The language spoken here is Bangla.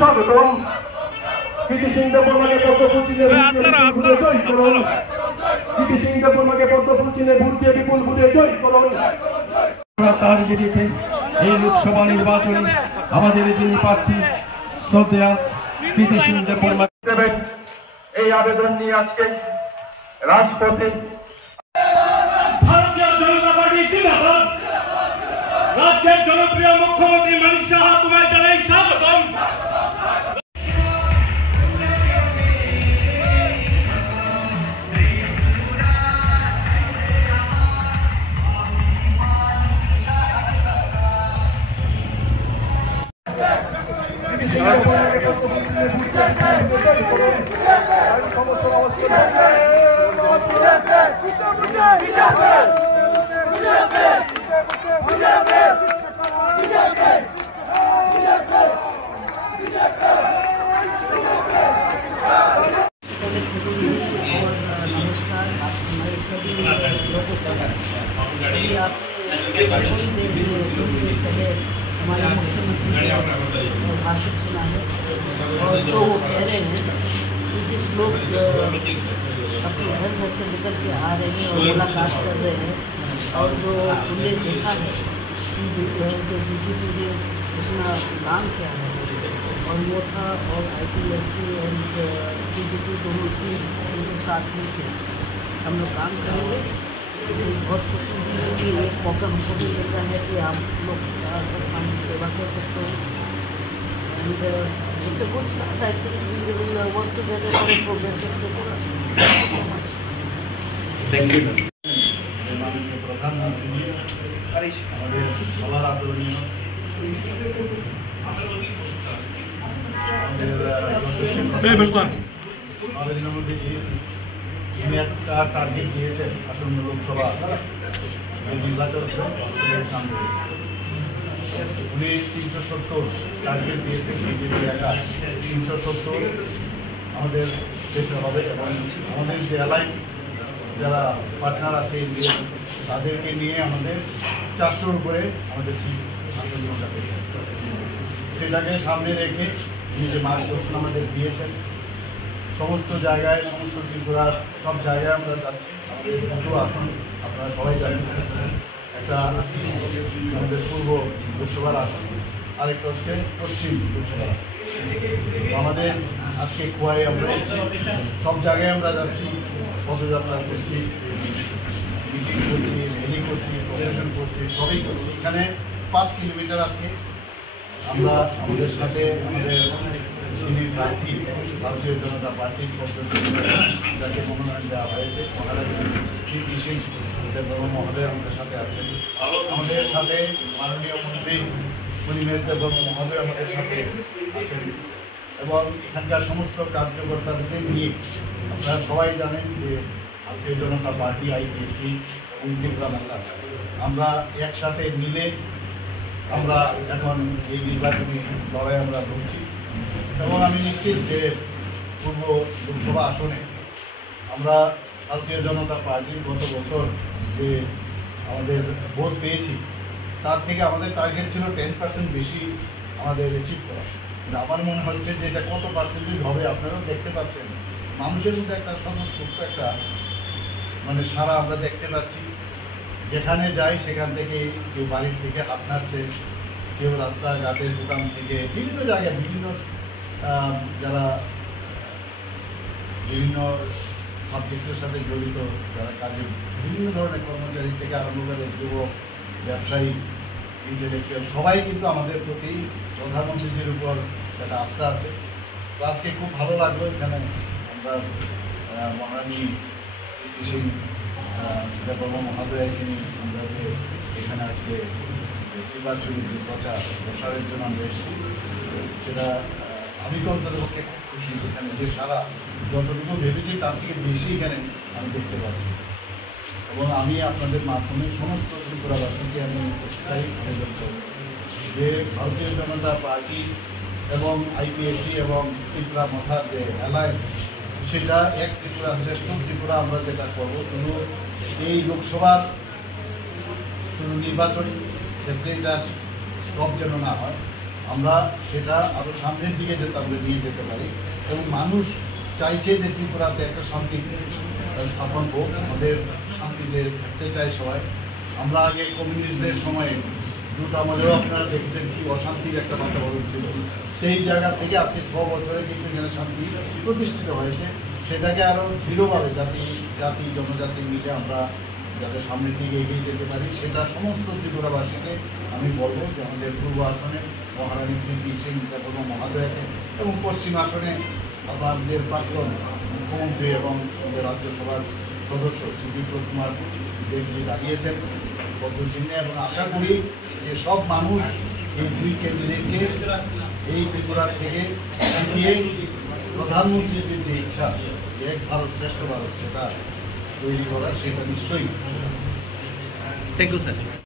স্বাগতম কৃতি সিং দেববর্মাকে পদ্মফুল চিহ্নে জয় করুন। কৃতি সিং দেববর্মাকে পদ্মফুল চিহ্নে ভোট দিয়ে বিপুল ভোটে জয় করুন। তার বিরুদ্ধে এই লোকসভা নির্বাচনে আমাদের যিনি প্রার্থী শ্রদ্ধেয়া কৃতি সিং দেববর্মা দেবেন, এই আবেদন নিয়ে আজকে রাজপথে ভারতীয় জনতা পার্টি জিন্দাবাদ। রাজ্যের জনপ্রিয় মুখ্যমন্ত্রী মানিক সাহা তোমায় জানাই স্বাগতম। नमस्कार हमारे सभी लोगों को पहले हमारे मुख्यमंत्री ने भाषण सुना है और जो वो कह रहे हैं कि जिस लोग अपने घर घर से निकल के आ रहे हैं और मुलाकात कर रहे हैं और जो उन्होंने देखा है जो बीजेपी ने अपना काम किया है और वो था और IPFT और बीजेपी दोनों की उनके साथ में थे। हम लोग काम करेंगे। बहुत खुशी हुई है कि एक मौका हमको भी मिल रहा है कि आप लोग सब हम सेवा कर सकते हैं and it's a good start. I think we will work together for a progressive Tripura. Thank you so much. Thank you. माननीय प्रधानमंत्री जी আমাদের সবার আদরণীয় নরেন্দ্র মোদীজি তিনি একটা টার্গেট দিয়েছেন আসন্ন লোকসভা নির্বাচন সামনে উনি 370 টার্গেট দিয়েছেন। বিজেপি একা 370 আমাদের দেশে হবে এবং আমাদের যে এলাইন যারা পার্টনার আছে ইন্ডিয়া তাদেরকে নিয়ে আমাদের 400-র উপরে আমাদের সেটাকে সামনে রেখে উনি যে মার্গদর্শন আমাদের দিয়েছেন সমস্ত জায়গায় সমস্ত ত্রিপুরার সব জায়গায় আমরা যাচ্ছি। আমাদের দুটো আসন আপনারা সবাই জানেন, একটা আমাদের পূর্ব লোকসভার আসন, আরেকটা হচ্ছে পশ্চিম লোকসভার। আমাদের আজকে খোয়াই আমরা সব জায়গায় আমরা যাচ্ছি, পদযাত্রা করছি, মিটিং করছি, র্যালি করছি, প্রদর্শন করছি, সবই করছি। এখানে 5 কিলোমিটার আজকে আমরা আমাদের সাথে আমাদের যিনি প্রার্থী ভারতীয় জনতা পার্টির পদ্ধতি যাকে মনোনয়ন দেওয়া হয়েছে মহারাজ কৃতি সিং দেববর্মা মহোদয় আমাদের সাথে আছেন। আমাদের সাথে মাননীয় মন্ত্রী মণিমেশ দেববর্মা মহোদয় আমাদের সাথে আছেন এবং এখানকার সমস্ত কার্যকর্তাদের নিয়ে আপনারা সবাই জানেন যে ভারতীয় জনতা পার্টি IPFT এবং ত্রিপুরা মহিলা আমরা একসাথে মিলে আমরা এখন এই নির্বাচনী লড়াই আমরা করছি এবং আমি নিশ্চিত যে পূর্ব লোকসভা আসনে আমরা ভারতীয় জনতা পার্টি গত বছর যে আমাদের ভোট পেয়েছি তার থেকে আমাদের টার্গেট ছিল 10% বেশি আমাদের অ্যাচিভ করা। কিন্তু আমার মনে হচ্ছে যে এটা কত পার্সেন্টেজ হবে আপনারাও দেখতে পাচ্ছেন। মানুষের মধ্যে একটা স্বতঃস্ফূর্ত একটা মানে সারা আমরা দেখতে পাচ্ছি। যেখানে যাই সেখান থেকে কেউ বাড়ির থেকে হাত নাড়ছে, কেউ রাস্তাঘাটের দোকান থেকে বিভিন্ন জায়গায় বিভিন্ন যারা বিভিন্ন সাবজেক্টের সাথে জড়িত যারা কাজে বিভিন্ন ধরনের কর্মচারী থেকে আরম্ভ করে যুবক ব্যবসায়ী ইন্টেলেকচুয়াল সবাই কিন্তু আমাদের প্রতি প্রধানমন্ত্রীজির উপর একটা আস্থা আছে। তো আজকে খুব ভালো লাগলো এখানে আমরা মহারানী কৃতি সিং দেববর্মা মহোদয়কে আমরা এখানে আজকে নির্বাচনী যে প্রসারের জন্য আমরা এসেছি সেটা আমি তো অন্ততপক্ষে খুব খুশি। এখানে যে সারা যতটুকু ভেবেছি তার থেকে বেশি এখানে আমি দেখতে পাচ্ছি এবং আমি আপনাদের মাধ্যমে সমস্ত ত্রিপুরাবাসীকে আমি সেটাই আবেদন করব যে ভারতীয় জনতা পার্টি এবং IPFT এবং ত্রিপুরা মথার যে অ্যালায়েন্স সেটা এক ত্রিপুরা শ্রেষ্ঠ ত্রিপুরা আমরা যেটা করবো শুধু এই লোকসভার শুধু নির্বাচন ক্ষেত্রে এটা স্টপ যেন না হয়, আমরা সেটা আরও সামনের দিকে যাতে আমরা নিয়ে যেতে পারি। এবং মানুষ চাইছে যে ত্রিপুরাতে একটা শান্তি স্থাপন হোক, আমাদের শান্তিতে থাকতে চাই সবাই। আমরা আগে কমিউনিস্টদের সময়ে জুট আমলেও আপনারা দেখেছেন কি অশান্তির একটা বাতাবরণ ছিল, সেই জায়গা থেকে আজকে 6 বছরে কিন্তু এখানে শান্তি প্রতিষ্ঠিত হয়েছে। সেটাকে আরও দৃঢ়ভাবে জাতি জনজাতি মিলে আমরা যাতে সামনের দিকে এগিয়ে যেতে পারি, সেটা সমস্ত ত্রিপুরাবাসীকে আমি বলবো যে আমাদের পূর্ব আসনে মহারানী প্রীতি সিং দেববর্মা মহোদয়কে এবং পশ্চিম আসনে আমাদের প্রাক্তন মুখ্যমন্ত্রী এবং আমাদের রাজ্যসভার সদস্য শ্রী বিপ্লব কুমার দেবজি দাঁড়িয়েছেন পদ্ম চিহ্নে। এবং আশা করি যে সব মানুষ এই দুই ক্যান্ডিডেটকে এই ত্রিপুরার থেকে দিয়ে প্রধানমন্ত্রীর যে ইচ্ছা এক ভারত শ্রেষ্ঠ ভারত সেটা তৈরি করা, সেটা নিশ্চয়ই। Thank you sir.